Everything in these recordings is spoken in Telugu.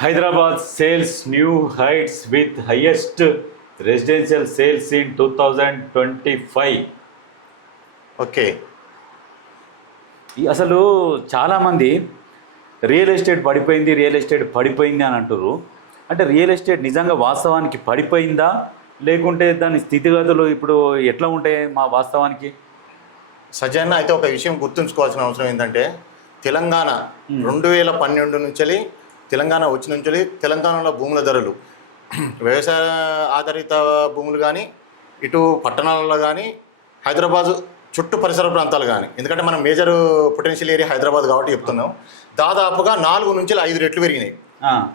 Hyderabad sales new heights with highest residential sales in 2025. Okay. అసలు చాలామంది రియల్ ఎస్టేట్ పడిపోయింది అని అంటారు. అంటే రియల్ ఎస్టేట్ నిజంగా వాస్తవానికి పడిపోయిందా, లేకుంటే దాని స్థితిగతులు ఇప్పుడు ఎట్లా ఉంటాయి మా వాస్తవానికి? సజ్జన్న అయితే ఒక విషయం గుర్తుంచుకోవాల్సిన అవసరం ఏంటంటే తెలంగాణ 2012 నుంచి తెలంగాణ వచ్చిన నుంచి తెలంగాణలో భూముల ధరలు వ్యవసాయ ఆధారిత భూములు కానీ, ఇటు పట్టణాలలో కానీ, హైదరాబాద్ చుట్టూ పరిసర ప్రాంతాలు కానీ, ఎందుకంటే మనం మేజర్ పొటెన్షియల్ ఏరియా హైదరాబాద్ కాబట్టి చెప్తున్నాం, దాదాపుగా 4 నుంచి 5 రెట్లు పెరిగినాయి.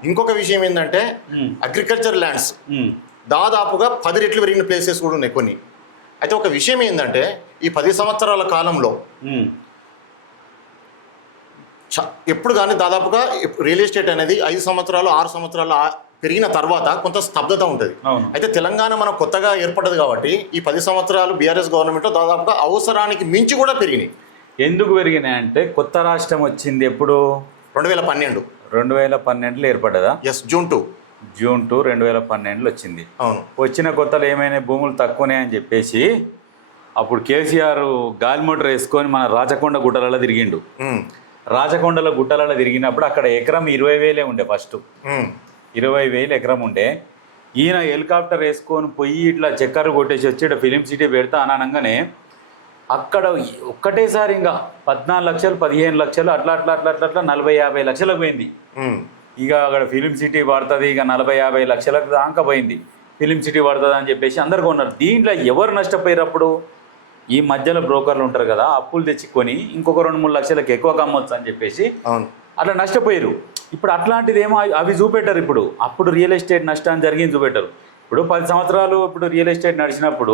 ఇంకొక విషయం ఏంటంటే అగ్రికల్చర్ ల్యాండ్స్ దాదాపుగా 10 రెట్లు పెరిగిన ప్లేసెస్ కూడా ఉన్నాయి కొన్ని. అయితే ఒక విషయం ఏంటంటే ఈ 10 సంవత్సరాల కాలంలో ఎప్పుడు కానీ దాదాపుగా రియల్ ఎస్టేట్ అనేది 5 సంవత్సరాలు 6 సంవత్సరాలు పెరిగిన తర్వాత కొంత స్తబ్దత ఉంటుంది. అయితే తెలంగాణ మనం కొత్తగా ఏర్పడ్డది కాబట్టి ఈ 10 సంవత్సరాలు బీఆర్ఎస్ గవర్నమెంట్ దాదాపుగా అవసరానికి మించి కూడా పెరిగినాయి. ఎందుకు పెరిగినాయి అంటే కొత్త రాష్ట్రం వచ్చింది ఎప్పుడు? 2012లో ఏర్పడ్డదా? ఎస్, జూన్ 2 2012లో వచ్చింది. అవును. వచ్చిన కొత్తలో ఏమైనా భూములు తక్కువనే అని చెప్పేసి అప్పుడు కేసీఆర్ గాలి మోటార్ వేసుకొని మన రాచకొండ గుట్టలలో తిరిగిండు. రాచకొండల గుట్టలలో తిరిగినప్పుడు అక్కడ ఎకరం 20,000 ఉండే. ఫస్ట్ 20,000 ఎకరం ఉండే. ఈయన హెలికాప్టర్ వేసుకొని పోయి ఇట్లా చక్కర్లు కొట్టేసి వచ్చి ఇట్లా ఫిలిం సిటీ పెడతా అనగానే అక్కడ ఒక్కటేసారి ఇంకా 14 లక్షలు 15 లక్షలు అట్లా 40-50 లక్షలకు పోయింది. ఇక అక్కడ ఫిలిం సిటీ పడుతుంది, ఇక 40-50 లక్షలకు దాకా పోయింది. ఫిలిం సిటీ పడుతుంది అని చెప్పేసి అందరు కొన్నారు. దీంట్లో ఎవరు నష్టపోయారు? అప్పుడు ఈ మధ్యలో బ్రోకర్లు ఉంటారు కదా, అప్పులు తెచ్చుకొని ఇంకొక 2-3 లక్షలకు ఎక్కువ కమ్మొచ్చు అని చెప్పేసి అట్లా నష్టపోయారు. ఇప్పుడు అట్లాంటిది ఏమో అవి చూపెట్టారు. ఇప్పుడు అప్పుడు రియల్ ఎస్టేట్ నష్టాన్ని జరిగింది చూపెట్టారు. ఇప్పుడు 10 సంవత్సరాలు ఇప్పుడు రియల్ ఎస్టేట్ నడిచినప్పుడు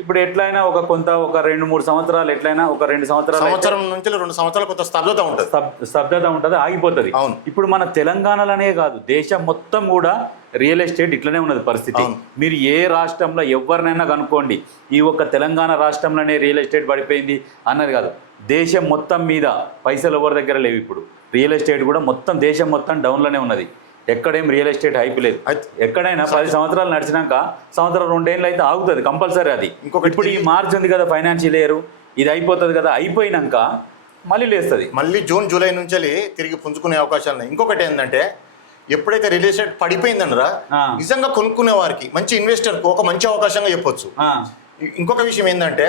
ఇప్పుడు ఎట్లయినా ఒక 2-3 సంవత్సరాలు ఎట్లయినా ఒక 2 సంవత్సరం నుంచి 2 సంవత్సరాలు కొంత స్తబ్దత ఉంటుంది, ఆగిపోతుంది. ఇప్పుడు మన తెలంగాణలోనే కాదు, దేశం మొత్తం కూడా రియల్ ఎస్టేట్ ఇట్లనే ఉన్నది పరిస్థితి. మీరు ఏ రాష్ట్రంలో ఎవరినైనా కనుక్కోండి, ఈ ఒక్క తెలంగాణ రాష్ట్రంలోనే రియల్ ఎస్టేట్ పడిపోయింది అన్నది కాదు. దేశం మొత్తం మీద పైసలు ఎవరి దగ్గర లేవు. ఇప్పుడు రియల్ ఎస్టేట్ కూడా మొత్తం దేశం మొత్తం డౌన్లోనే ఉన్నది. ఎక్కడేం రియల్ ఎస్టేట్ హైప్ లేదు. ఎక్కడైనా 10 సంవత్సరాలు నడిచినాక సంవత్సరం 2 ఏళ్ళు అయితే ఆగుతుంది కంపల్సరీ. అది ఇప్పుడు ఈ మార్చ్ ఉంది కదా ఫైనాన్షియల్ ఇయర్, ఇది అయిపోతుంది కదా, అయిపోయినాక మళ్ళీ లేస్తుంది. మళ్ళీ జూన్ జూలై నుంచి తిరిగి పుంజుకునే అవకాశాలు ఉన్నాయి. ఇంకొకటి ఏంటంటే ఎప్పుడైతే రియల్ ఎస్టేట్ పడిపోయిందనరా నిజంగా కొనుక్కునే వారికి మంచి ఇన్వెస్టర్కి ఒక మంచి అవకాశంగా చెప్పొచ్చు. ఇంకొక విషయం ఏంటంటే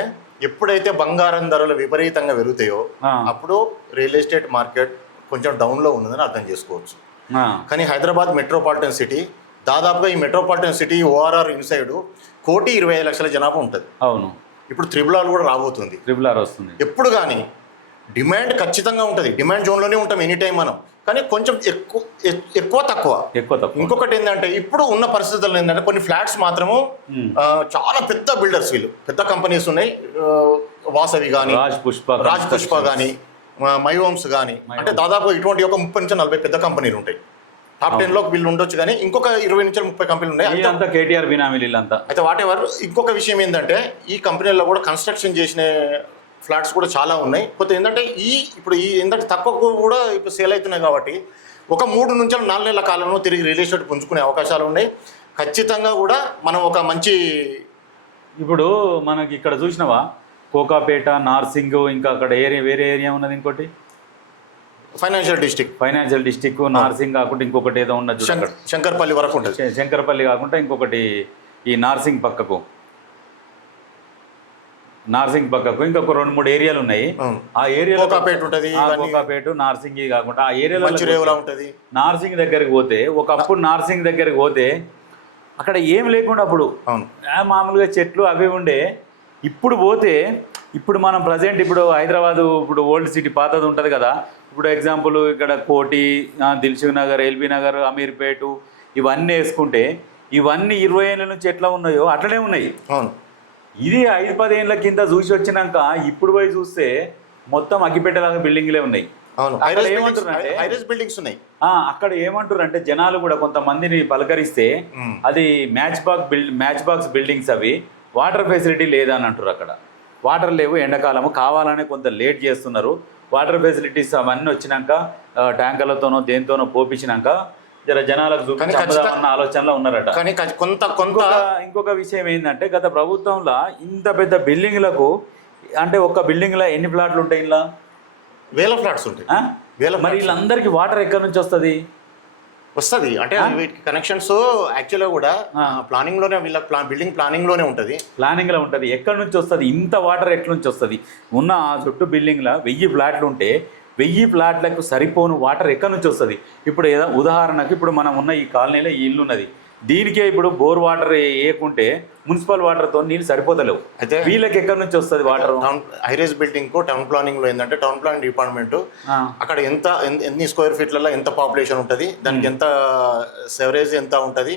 ఎప్పుడైతే బంగారం ధరలు విపరీతంగా పెరుగుతాయో అప్పుడు రియల్ ఎస్టేట్ మార్కెట్ కొంచెం డౌన్లో ఉన్నదని అర్థం చేసుకోవచ్చు. కానీ హైదరాబాద్ మెట్రోపాలిటన్ సిటీ దాదాపుగా ఈ మెట్రోపాలిటన్ సిటీ ఓఆర్ఆర్ ఇన్సైడ్ 1,25,00,000 జనాభా ఉంటుంది. అవును. ఇప్పుడు త్రిబుల్ ఆర్ కూడా రాబోతుంది. వస్తుంది. ఎప్పుడు కానీ డిమాండ్ ఖచ్చితంగా ఉంటుంది. డిమాండ్ జోన్లోనే ఉంటాం ఎనీ టైం మనం. కానీ కొంచెం ఎక్కువ తక్కువ. ఇంకొకటి ఏంటంటే ఇప్పుడు ఉన్న పరిస్థితుల్లో ఏంటంటే కొన్ని ఫ్లాట్స్ మాత్రము చాలా పెద్ద బిల్డర్స్, వీళ్ళు పెద్ద కంపెనీస్ ఉన్నాయి. వాసవి కానీ, రాజ్ పుష్ప కానీ, మైహోమ్స్ కానీ, అంటే దాదాపు ఇటువంటి ఒక 30 నుంచి 40 పెద్ద కంపెనీలు ఉంటాయి. టాప్ 10లో వీళ్ళు ఉండొచ్చు. కానీ ఇంకొక 20 నుంచి 30 కంపెనీలు ఉన్నాయి. కేటీఆర్ బినామీలు అంతా. అయితే వాట్ ఎవర్. ఇంకొక విషయం ఏంటంటే ఈ కంపెనీల్లో కూడా కన్స్ట్రక్షన్ చేసిన ఫ్లాట్స్ కూడా చాలా ఉన్నాయి. కొత్త ఏంటంటే ఇప్పుడు ఏంటంటే తక్కువ కూడా ఇప్పుడు సేల్ అవుతున్నాయి కాబట్టి ఒక 3 నుంచి 4 నెలల కాలంలో తిరిగి రియల్ ఎస్టేట్ పుంజుకునే అవకాశాలు ఉన్నాయి. ఖచ్చితంగా కూడా మనం ఒక మంచి ఇప్పుడు మనకి ఇక్కడ చూసినావా కోకాపేట, నార్సింగ్, ఇంకా అక్కడ వేరే ఏరియా ఉన్నది ఇంకోటి ఫైనాన్షియల్ డిస్ట్రిక్ట్ నార్సింగ్ కాకుండా ఇంకొకటి ఏదో ఉన్నది శంకర్పల్లి వరకు ఉంటుంది. శంకర్పల్లి కాకుండా ఇంకొకటి ఈ నార్సింగ్ పక్కకు ఇంకొక 2-3 ఏరియాలు ఉన్నాయి. ఆ ఏరియాలో కోకాపేట, నార్సింగ్ కాకుండా ఆ ఏరియాలో ఉంటుంది. నార్సింగ్ దగ్గరికి పోతే ఒకప్పుడు నార్సింగ్ దగ్గరికి పోతే అక్కడ ఏం లేకుండా అప్పుడు మామూలుగా చెట్లు అవి ఉండే. ఇప్పుడు పోతే ఇప్పుడు మనం ప్రజెంట్ ఇప్పుడు హైదరాబాదు ఇప్పుడు ఓల్డ్ సిటీ పాతది ఉంటుంది కదా, ఇప్పుడు ఎగ్జాంపుల్ ఇక్కడ కోటి, దిల్సుఖ్ నగర్, ఎల్బీ నగర్, అమీర్పేట ఇవన్నీ వేసుకుంటే ఇవన్నీ 20 ఏళ్ళ నుంచి ఎట్లా ఉన్నాయో అట్లనే ఉన్నాయి. ఇది 5-10 ఏళ్ళ కింద చూసి వచ్చినాక ఇప్పుడు పోయి చూస్తే మొత్తం అగ్గిపెట్టేలాగా బిల్డింగ్లే ఉన్నాయి. అక్కడ ఏమంటారు అంటే జనాలు కూడా కొంతమందిని పలకరిస్తే అది మ్యాచ్ బాక్స్ బిల్డింగ్స్, అవి వాటర్ ఫెసిలిటీ లేదని అంటారు. అక్కడ వాటర్ లేవు, ఎండాకాలము కావాలనే కొంత లేట్ చేస్తున్నారు. వాటర్ ఫెసిలిటీస్ అవన్నీ వచ్చినాక ట్యాంకర్లతోనో దేనితోనో పోపించినాక జర జనాలకు కానీ చూపించాలన్న ఆలోచనలో ఉన్నారట. కానీ కొంత ఇంకొక విషయం ఏంటంటే గత ప్రభుత్వంలో ఇంత పెద్ద బిల్డింగ్లకు అంటే ఒక్క బిల్డింగ్లో ఎన్ని ఫ్లాట్లు ఉంటాయి ఇలా? వేల ఫ్లాట్స్ ఉంటాయి. మరి వీళ్ళందరికీ వాటర్ ఎక్కడి నుంచి వస్తుంది? వస్తుంది అంటే వీటికి కనెక్షన్స్ యాక్చువల్గా కూడా ప్లానింగ్ లోనే వీళ్ళ బిల్డింగ్ ప్లానింగ్ లోనే ఉంటుంది. ప్లానింగ్ లో ఉంటుంది. ఎక్కడి నుంచి వస్తుంది ఇంత వాటర్? ఎక్కడి నుంచి వస్తుంది? ఉన్న ఆ చుట్టూ బిల్డింగ్లో 1000 ఫ్లాట్లు ఉంటే 1000 ఫ్లాట్లకు సరిపోను వాటర్ ఎక్కడి నుంచి వస్తుంది? ఇప్పుడు ఏదో ఉదాహరణకు ఇప్పుడు మనం ఉన్న ఈ కాలనీలో ఈ ఇల్లు ఉన్నది, దీనికే ఇప్పుడు బోర్ వాటర్ వేయకుంటే మున్సిపల్ వాటర్తో నీళ్ళు సరిపోతలేవు. అయితే వీళ్ళకి ఎక్కడి నుంచి వస్తుంది వాటర్? హైరేజ్ బిల్డింగ్ కు టౌన్ ప్లానింగ్ లో ఏంటంటే టౌన్ ప్లానింగ్ డిపార్ట్మెంట్ అక్కడ ఎన్ని స్క్వేర్ ఫీట్లలో ఎంత పాపులేషన్ ఉంటుంది, దానికి ఎంత సెవరేజ్ ఎంత ఉంటుంది,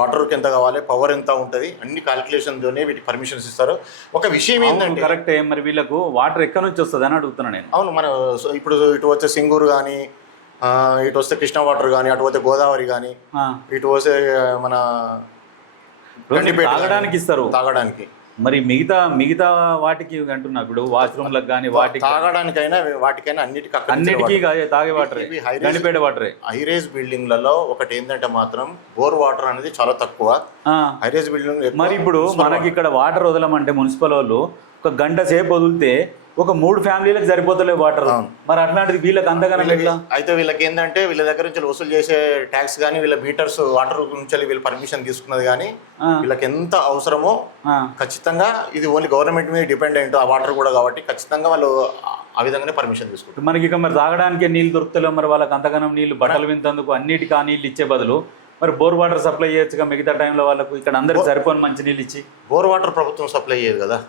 వాటర్కి ఎంత కావాలి, పవర్ ఎంత ఉంటుంది, అన్ని క్యాలిక్యులేషన్తోనే వీటికి పర్మిషన్స్ ఇస్తారు. ఒక విషయం ఏంటంటే కరెక్టే, మరి వీళ్ళకు వాటర్ ఎక్కడి నుంచి వస్తుంది అని అడుగుతున్నాను నేను. అవును, మన ఇప్పుడు ఇటు వచ్చే సింగూరు కానీ, ఇటు వస్తే కృష్ణా వాటర్ కానీ, అటు పోతే గోదావరి కానీ, ఇటు వస్తే మన తాగడానికి ఇస్తారు. తాగడానికి మరి మిగతా వాటికి అంటున్నా, ఇప్పుడు వాష్రూమ్లకు కానీ వాటికి తాగడానికైనా వాటికైనా అన్నిటికీ తాగే వాటర్ గండిపేట వాటరే. హైరేజ్ బిల్డింగ్లలో ఒకటి ఏంటంటే మాత్రం బోర్ వాటర్ అనేది చాలా తక్కువ హైరేజ్ బిల్డింగ్. మరి ఇప్పుడు మనకి ఇక్కడ వాటర్ వదలమంటే మున్సిపల్ వాళ్ళు ఒక గంట సేపు వదిలితే ఒక 3 ఫ్యామిలీలకు సరిపోతలే వాటర్. మరి అట్లాంటిది వీళ్ళకి అంతగానే అయితే వీళ్ళకి ఏంటంటే వీళ్ళ దగ్గర నుంచి వసూలు చేసే ట్యాక్స్ కానీ, వీళ్ళ మీటర్స్ వాటర్ నుంచి వీళ్ళు పర్మిషన్ తీసుకున్నది కానీ, వీళ్ళకి ఎంత అవసరమో ఖచ్చితంగా ఇది ఓన్లీ గవర్నమెంట్ మీద డిపెండ్ అయింది ఆ వాటర్ కూడా, కాబట్టి ఖచ్చితంగా వాళ్ళు ఆ విధంగానే పర్మిషన్ తీసుకుంటారు. మనకి ఇక మరి తాగడానికి నీళ్ళు దొరుకుతలేవు, మరి వాళ్ళకి అంతగానం నీళ్ళు బట్టలు వింతందుకు అన్నిటికీ ఆ నీళ్ళు ఇచ్చే బదులు మరి బోర్ వాటర్ సప్లై చేయొచ్చుగా మిగతా టైంలో వాళ్ళకు. ఇక్కడ అందరికి సరిపోని మంచి నీళ్ళు ఇచ్చి బోర్ వాటర్ ప్రభుత్వం సప్లై చేయదు కదా.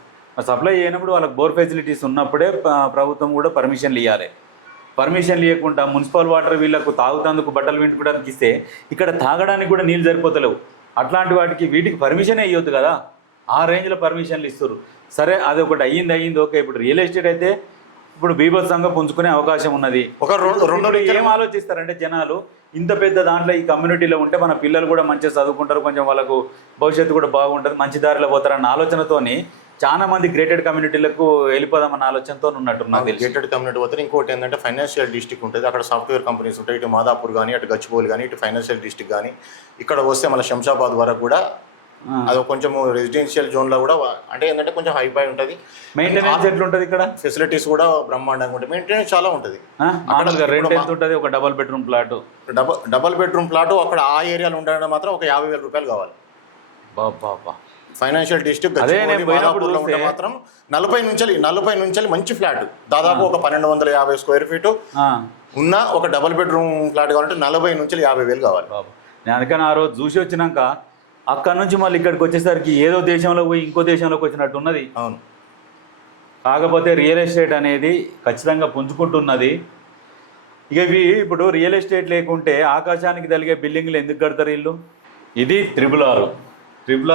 సప్లై చేయనప్పుడు వాళ్ళకి బోర్ ఫెసిలిటీస్ ఉన్నప్పుడే ప్రభుత్వం కూడా పర్మిషన్లు ఇవ్వాలి. పర్మిషన్లు ఇవ్వకుండా మున్సిపల్ వాటర్ వీళ్ళకు తాగుతందుకు బట్టలు వింటుకోవడానికి ఇస్తే ఇక్కడ తాగడానికి కూడా నీళ్ళు సరిపోతలేవు. అట్లాంటి వీటికి పర్మిషనే ఇవ్వద్దు కదా. ఆ రేంజ్లో పర్మిషన్లు ఇస్తారు. సరే, అది ఒకటి అయ్యింది ఓకే. ఇప్పుడు రియల్ ఎస్టేట్ అయితే ఇప్పుడు బీభత్సంగా పుంజుకునే అవకాశం ఉన్నది. రెండు ఏం ఆలోచిస్తారంటే జనాలు, ఇంత పెద్ద దాంట్లో ఈ కమ్యూనిటీలో ఉంటే మన పిల్లలు కూడా మంచిగా చదువుకుంటారు, కొంచెం వాళ్ళకు భవిష్యత్తు కూడా బాగుంటుంది, మంచి దారిలో పోతారన్న ఆలోచనతోని చాలా మంది గ్రేటెడ్ కమ్యూనిటీలకు వెళ్ళిపోదామన్న ఆలోచనతో ఉన్నట్టున్నారు. గ్రేటెడ్ కమ్యూనిటీ పోతే ఇంకోటి ఏంటంటే ఫైనాన్షియల్ డిస్ట్రిక్ట్ ఉంటుంది, అక్కడ సాఫ్ట్వేర్ కంపెనీస్ ఉంటాయి. ఇటు మాదాపూర్ కానీ, అటు గచ్చిబౌలి కానీ, ఇటు ఫైనాన్షియల్ డిస్ట్రిక్ట్ కానీ, ఇక్కడ వస్తే మన శంషాబాద్ వరకు కూడా అది కొంచెం రెసిడెన్షియల్ జోన్లో కూడా అంటే ఏంటంటే కొంచెం హైఫై ఉంటుంది. మెయింటెనెన్స్ ఎట్లుంటుంది ఇక్కడ? ఫెసిలిటీస్ కూడా బ్రహ్మాండంగా ఉంటాయి. మెయింటెనెన్స్ చాలా ఉంటుంది. రెంట్ ఎంత ఉంటుంది? ఒక డబల్ బెడ్రూమ్ ప్లాట్ అక్కడ ఆ ఏరియాలో ఉండాలంటే మాత్రం ఒక 50,000 రూపాయలు కావాలి. బాబా. ఫైనాన్షియల్ డిస్ట్రిక్ట్ మాత్రం 40 నుంచి మంచి ఫ్లాట్, దాదాపు ఒక 1250 స్క్వేర్ ఫీట్ ఉన్న ఒక డబుల్ బెడ్రూమ్ ఫ్లాట్ కావాలంటే 40 నుంచి 50,000 కావాలి. నేను అందుకని ఆ రోజు చూసి వచ్చినాక అక్కడ నుంచి మళ్ళీ ఇక్కడికి వచ్చేసరికి ఏదో దేశంలో పోయి ఇంకో దేశంలోకి వచ్చినట్టు ఉన్నది. అవును. కాకపోతే రియల్ ఎస్టేట్ అనేది ఖచ్చితంగా పుంజుకుంటున్నది. ఇక ఇప్పుడు రియల్ ఎస్టేట్ లేకుంటే ఆకాశానికి తలిగే బిల్డింగ్లు ఎందుకు కడతారు వీళ్ళు? ఇది ట్రిపుల్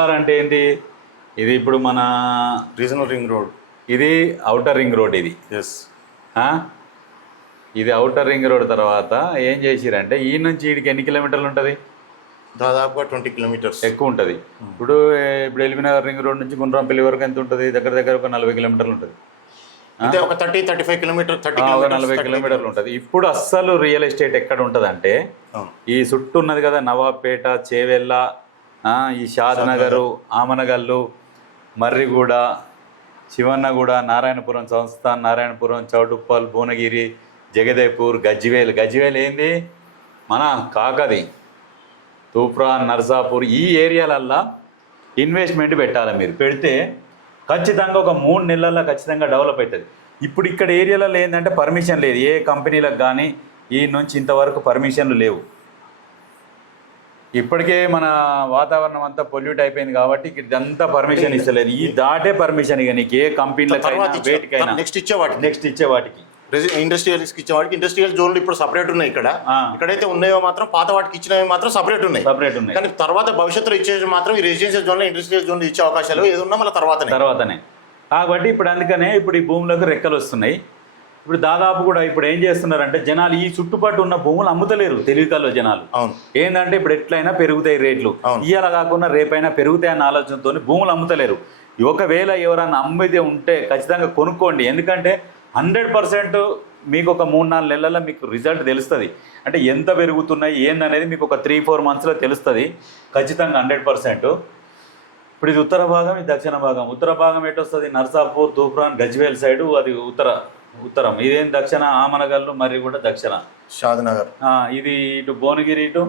ఆర్ అంటే ఏంటి? ఇది ఇప్పుడు మన రీజనల్ రింగ్ రోడ్, ఇది ఔటర్ రింగ్ రోడ్. ఇది ఇది ఔటర్ రింగ్ రోడ్. తర్వాత ఏం చేసిరంటే ఈ నుంచి వీడికి ఎన్ని కిలోమీటర్లు ఉంటుంది? దాదాపుగా 20 కిలోమీటర్స్ ఎక్కువ ఉంటుంది. ఇప్పుడు ఎల్బీనగర్ రింగ్ రోడ్ నుంచి గుండ్రాంపల్లి వరకు ఎంత ఉంటుంది? దగ్గర ఒక 40 కిలోమీటర్లు ఉంటుంది. అంటే ఒక 30-35 కిలోమీటర్ 40 కిలోమీటర్లు ఉంటుంది. ఇప్పుడు అస్సలు రియల్ ఎస్టేట్ ఎక్కడ ఉంటుంది అంటే ఈ చుట్టూ ఉన్నది కదా, నవాబ్పేట, చేవెళ్ళ, ఈ షాద్నగరు, ఆమనగల్లు, మర్రిగూడ, శివన్నగూడ, నారాయణపురం సంస్థాన్, నారాయణపురం, చౌటుప్పల్, భువనగిరి, జగదేపూర్, గజ్వేల్ ఏంది మన కాకది, తూప్రాన్, నర్సాపూర్, ఈ ఏరియాలల్లో ఇన్వెస్ట్మెంట్ పెట్టాలి. మీరు పెడితే ఖచ్చితంగా ఒక 3 నెలల్లో ఖచ్చితంగా డెవలప్ అవుతుంది. ఇప్పుడు ఇక్కడ ఏరియాలలో ఏంటంటే పర్మిషన్ లేదు, ఏ కంపెనీలకు కానీ ఈ నుంచి ఇంతవరకు పర్మిషన్లు లేవు. ఇప్పటికే మన వాతావరణం అంతా పొల్యూట్ అయిపోయింది కాబట్టి ఇదంతా పర్మిషన్ ఇస్తలేదు. ఈ దాటే పర్మిషన్ ఇక నీకు ఏ కంపెనీలకైనా వేటికైనా నెక్స్ట్ ఇచ్చే వాటికి ఇండస్ట్రియల్స్ ఇచ్చే వాటికి ఇండస్ట్రియల్ జోన్లు ఇప్పుడు సపరేట్ ఉన్నాయి. ఇక్కడైతే ఉన్నాయో మాత్రం పాత వాటికి ఇచ్చినవి మాత్రం సపరేట్ ఉన్నాయి. కానీ తర్వాత భవిష్యత్తులో ఇచ్చేది మాత్రం ఈ రెసిడెన్షియల్ జోన్లో ఇండస్ట్రియల్ జోన్లు ఇచ్చే అవకాశాలు ఏదున్నా మళ్ళీ తర్వాతనే. కాబట్టి ఇప్పుడు అందుకనే ఇప్పుడు ఈ భూములకు రెక్కలు వస్తున్నాయి. ఇప్పుడు దాదాపు కూడా ఇప్పుడు ఏం చేస్తున్నారంటే జనాలు ఈ చుట్టుపట్టు ఉన్న భూములు అమ్ముతలేరు. తెలివికల్లో జనాలు ఏంటంటే ఇప్పుడు ఎట్లయినా పెరుగుతాయి రేట్లు, ఇవాళ కాకుండా రేపైనా పెరుగుతాయి అన్న ఆలోచనతో భూములు అమ్ముతలేరు. ఒకవేళ ఎవరన్నా అమ్మితే ఉంటే ఖచ్చితంగా కొనుక్కోండి. ఎందుకంటే 100% మీకు ఒక 3-4 నెలల్లో మీకు రిజల్ట్ తెలుస్తుంది. అంటే ఎంత పెరుగుతున్నాయి ఏందనేది మీకు ఒక 3-4 మంత్స్లో తెలుస్తుంది ఖచ్చితంగా 100%. ఇప్పుడు ఇది ఉత్తర భాగం, ఇది దక్షిణ భాగం. ఉత్తర భాగం ఎటు వస్తుంది? నర్సాపూర్, తూప్రాన్, గజ్వేల్ సైడు, అది ఉత్తరం. ఇదేం దక్షిణ, ఆమనగల్లు మరి కూడా దక్షిణ, షాద్నగర్. ఇది ఇటు భువనగిరి, ఇటు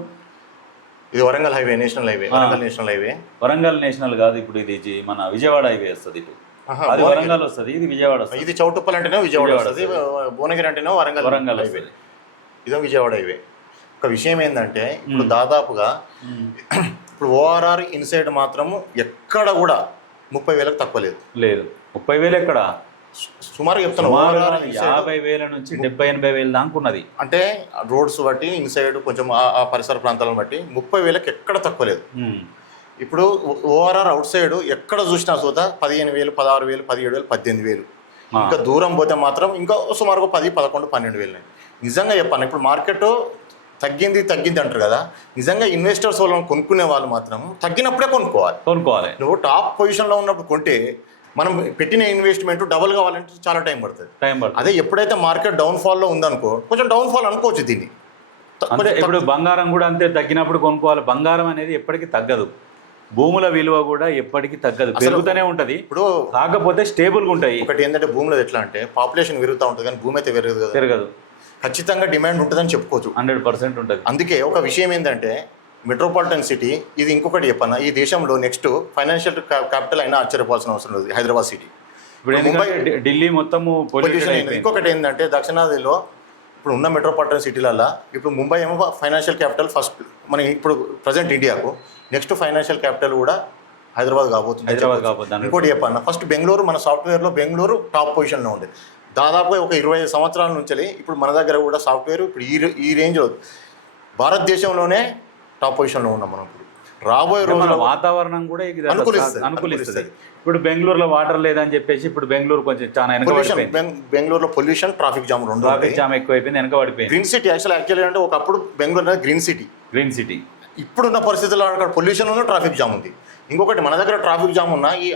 ఇది Warangal highway, national highway. Warangal national highway. Warangal national కాదు, ఇప్పుడు ఇది మన విజయవాడ హైవే వస్తుంది. ఇటు అది వరంగల్ వస్తుంది, ఇది విజయవాడ వస్తుంది. ఇది చౌటుప్పల్ అంటేనే విజయవాడ వస్తుంది, భువనగిరి అంటేనే వరంగల్ హైవే. ఇదో విజయవాడ హైవే. ఒక విషయం ఏంటంటే ఇప్పుడు దాదాపుగా ఇప్పుడు ఓఆర్ఆర్ ఇన్సైడ్ మాత్రము ఎక్కడ కూడా 30,000కు తక్కువ లేదు. 30,000 ఎక్కడ? సుమారు చెప్తాను, 50,000 నుంచి 70,000-80,000 దాకా ఉన్నది. అంటే రోడ్స్ బట్టి ఇన్సైడ్ కొంచెం ఆ పరిసర ప్రాంతాలను బట్టి 30,000కి ఎక్కడ తక్కువ లేదు. ఇప్పుడు ఓఆర్ఆర్ అవుట్ సైడ్ ఎక్కడ చూసినా చూత 15,000, 16,000, 17,000, 18,000. ఇంకా దూరం పోతే మాత్రం ఇంకా సుమారుగా 10, 11, 12,000. నిజంగా చెప్పాను, ఇప్పుడు మార్కెట్ తగ్గింది అంటారు కదా, నిజంగా ఇన్వెస్టర్స్ వాళ్ళని కొనుక్కునే వాళ్ళు మాత్రం తగ్గినప్పుడే కొనుక్కోవాలి. నువ్వు టాప్ పొజిషన్లో ఉన్నప్పుడు కొంటే మనం పెట్టిన ఇన్వెస్ట్మెంట్ డబుల్ కావాలంటే చాలా టైం పడుతుంది. అదే ఎప్పుడైతే మార్కెట్ డౌన్ఫాల్లో ఉందనుకో, కొంచెం డౌన్ఫాల్ అనుకోవచ్చు దీన్ని. ఇప్పుడు బంగారం కూడా అంతే, తగ్గినప్పుడు కొనుక్కోవాలి. బంగారం అనేది ఎప్పటికీ తగ్గదు, భూముల విలువ కూడా ఎప్పటికీ తగ్గదు, పెరుగుతూనే ఉంటుంది. ఇప్పుడు కాకపోతే స్టేబుల్గా ఉంటాయి. ఒకటి ఏంటంటే భూములు ఎట్లా అంటే పాపులేషన్ పెరుగుతూ ఉంటుంది కానీ భూమి అయితే పెరగదు. ఖచ్చితంగా డిమాండ్ ఉంటుందని చెప్పుకోవచ్చు, 100% ఉంటుంది. అందుకే ఒక విషయం ఏంటంటే మెట్రోపాలిటన్ సిటీ, ఇది ఇంకొకటి చెప్పన్నా, ఈ దేశంలో నెక్స్ట్ ఫైనాన్షియల్ క్యాపిటల్ అయినా ఆశ్చర్యపోవాల్సిన అవసరం లేదు హైదరాబాద్ సిటీ. ఇప్పుడు ఢిల్లీ మొత్తము పొల్యూషన్ అయింది. ఇంకొకటి ఏంటంటే దక్షిణాదిలో ఇప్పుడు ఉన్న మెట్రోపాలిటన్ సిటీలలో ఇప్పుడు ముంబై ఏమో ఫైనాన్షియల్ క్యాపిటల్ ఫస్ట్, మన ఇప్పుడు ప్రజెంట్ ఇండియాకు నెక్స్ట్ ఫైనాన్షియల్ క్యాపిటల్ కూడా హైదరాబాద్ కాబోతుంది. ఇంకోటి చెప్పన్నా, ఫస్ట్ బెంగళూరు, మన సాఫ్ట్వేర్లో బెంగళూరు టాప్ పొజిషన్లో ఉండేది. దాదాపుగా ఒక 25 సంవత్సరాల నుంచి ఇప్పుడు మన దగ్గర కూడా సాఫ్ట్వేర్ ఇప్పుడు ఈ రేంజ్లో భారతదేశంలోనే టాప్ పొజిషన్లో ఉన్నాం మనం. ఇప్పుడు రాబోయే రోజుల్లో వాతావరణం కూడా అనుకూలిస్తుంది. ఇప్పుడు బెంగళూరులో వాటర్ లేదని చెప్పేసి ఇప్పుడు బెంగళూరు కొంచెం చాలా బెంగళూరులో పొల్యూషన్, ట్రాఫిక్ జామ్ ఎక్కువైపోయింది, వెనకబడిపోయింది. గ్రీన్ సిటీ యాక్చువల్లీ అంటే ఒకప్పుడు బెంగళూరు గ్రీన్ సిటీ. ఇప్పుడున్న పరిస్థితుల్లో అక్కడ పొల్యూషన్ ఉంది, ట్రాఫిక్ జామ్ ఉంది. ఇంకొకటి మన దగ్గర ట్రాఫిక్ జామ్ ఉన్న ఈ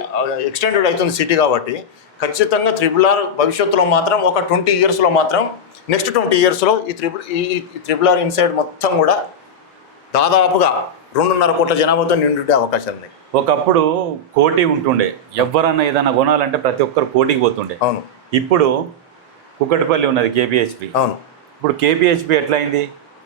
ఎక్స్టెండెడ్ అవుతుంది సిటీ కాబట్టి ఖచ్చితంగా RRR భవిష్యత్తులో మాత్రం ఒక 20 ఇయర్స్లో మాత్రం నెక్స్ట్ 20 ఇయర్స్లో ఈ RRR ఇన్సైడ్ మొత్తం కూడా దాదాపుగా 2.5 కోట్ల జనాభాతో నిండుండే అవకాశాలు ఉన్నాయి. ఒకప్పుడు కోటి ఉంటుండే, ఎవరన్నా ఏదైనా కొనాలంటే ప్రతి ఒక్కరు కోటికి పోతుండే. అవును. ఇప్పుడు కుక్కటిపల్లి ఉన్నది KPHP. అవును. ఇప్పుడు KPHP ఎట్లయింది?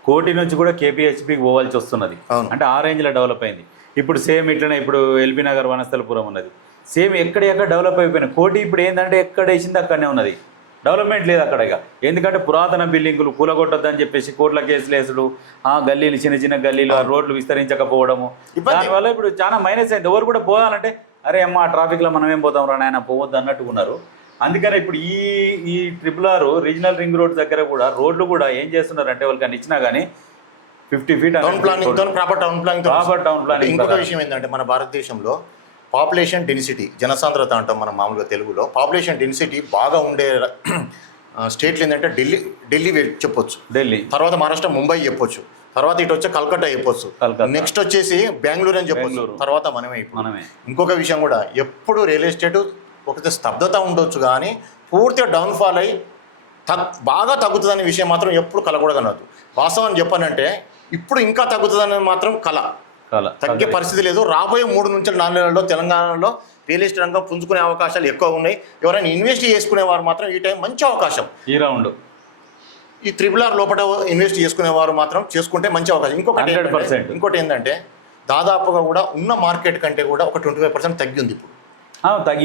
కోటి నుంచి కూడా KPHPకి పోవాల్సి వస్తున్నది. అంటే ఆ రేంజ్లో డెవలప్ అయింది. ఇప్పుడు సేమ్ ఇట్లనే ఇప్పుడు LB నగర్, వనస్థలపురం ఉన్నది, సేమ్ ఎక్కడ డెవలప్ అయిపోయినాయి. కోటి ఇప్పుడు ఏంటంటే ఎక్కడ వేసింది అక్కడనే ఉన్నది, డెవలప్మెంట్ లేదు అక్కడ. ఇక ఎందుకంటే పురాతన బిల్డింగులు కూలగొట్టొద్దని చెప్పేసి కోట్ల కేసులు వేసుడు, ఆ గల్లీలు చిన్న గల్లీలు, ఆ రోడ్లు విస్తరించకపోవడము, దానివల్ల ఇప్పుడు చాలా మైనస్ అయింది. ఎవరు కూడా పోవాలంటే అరే అమ్మ ట్రాఫిక్లో మనం ఏం పోతాం రా నాయన పోవద్దు అన్నట్టుకున్నారు. అందుకని ఇప్పుడు ఈ RRR రీజనల్ రింగ్ రోడ్ దగ్గర కూడా రోడ్లు కూడా ఏం చేస్తున్నారు అంటే వాళ్ళకి ఇచ్చినా కానీ 50 feet ప్రాపర్ టౌన్ ప్లానింగ్. ఇంకొక విషయం ఏంటంటే మన భారతదేశంలో పాపులేషన్ డెన్సిటీ, జనసాంద్రత అంటాం మనం మామూలుగా తెలుగులో. పాపులేషన్ డెన్సిటీ బాగా ఉండే స్టేట్లు ఏంటంటే ఢిల్లీ చెప్పొచ్చు, ఢిల్లీ తర్వాత మహారాష్ట్ర ముంబై చెప్పొచ్చు, తర్వాత ఇటు వచ్చే కల్కట్టా చెప్పొచ్చు, నెక్స్ట్ వచ్చేసి బెంగళూరు అని చెప్పొచ్చు, తర్వాత మనమే. ఇంకొక విషయం కూడా, ఎప్పుడు రియల్ ఎస్టేట్ ఒకటి స్తబ్దత ఉండొచ్చు కానీ పూర్తిగా డౌన్ఫాల్ అయ్యి బాగా తగ్గుతుందనే విషయం మాత్రం ఎప్పుడు కలగూడదనద్దు. వాస్తవం చెప్పానంటే ఇప్పుడు ఇంకా తగ్గుతుందనే మాత్రం తగ్గే పరిస్థితి లేదు. రాబోయే 3 నుంచి 4 నెలల్లో తెలంగాణలో రియల్ ఎస్టేట్ రంగం పుంజుకునే అవకాశాలు ఎక్కువ ఉన్నాయి. ఎవరైనా ఇన్వెస్ట్ చేసుకునేవారు మాత్రం ఈ టైం మంచి అవకాశం. ఈ రౌండ్ ఈ RRR లోపల ఇన్వెస్ట్ చేసుకునేవారు మాత్రం చేసుకుంటే మంచి అవకాశం. ఇంకోటి ఏంటంటే దాదాపుగా కూడా ఉన్న మార్కెట్ కంటే కూడా ఒక 25% తగ్గింది ఇప్పుడు.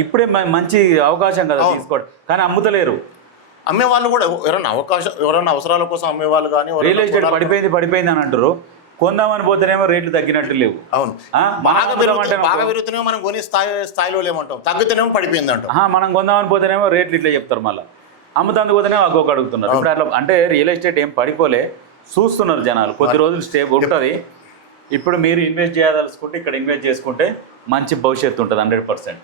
ఇప్పుడే మంచి అవకాశం కదా తీసుకోవడం, కానీ అమ్ముతలేరు. అమ్మే వాళ్ళు కూడా ఎవరైనా అవసరాల కోసం అమ్మేవాళ్ళు కానీ రియల్ ఎస్టేట్ పడిపోయింది అని అంటారు. కొందామని పోతేనేమో రేట్లు తగ్గినట్టు లేవు. అవును, బాగా పెరుగుతున్నామో మనం కొనే స్థాయిలో లేమంటాం, తగ్గుతూనేమో పడిపోయింది అంటాం. మనం కొందామని పోతేనేమో రేట్లు ఇట్లా చెప్తారు, మళ్ళీ అమ్ముతందుకు పోతేనేమో అగ్గోక అడుగుతున్నారు. ఇప్పుడు అట్లా అంటే రియల్ ఎస్టేట్ ఏం పడిపోలే, చూస్తున్నారు జనాలు. కొద్ది రోజులు స్టేబుల్ ఉంటుంది. ఇప్పుడు మీరు ఇన్వెస్ట్ చేయదలుచుకుంటే ఇక్కడ ఇన్వెస్ట్ చేసుకుంటే మంచి భవిష్యత్తు ఉంటుంది 100%.